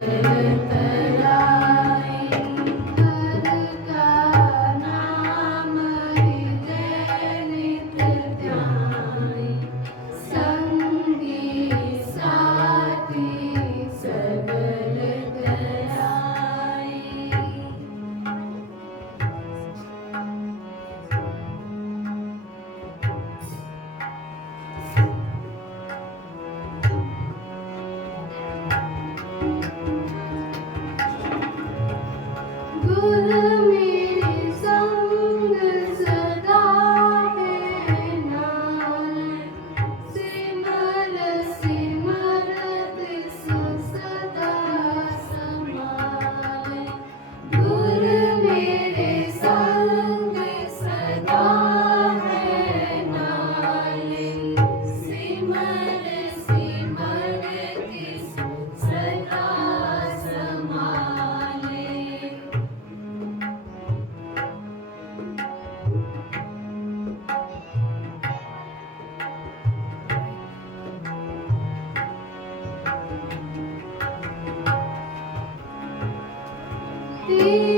Thank thee.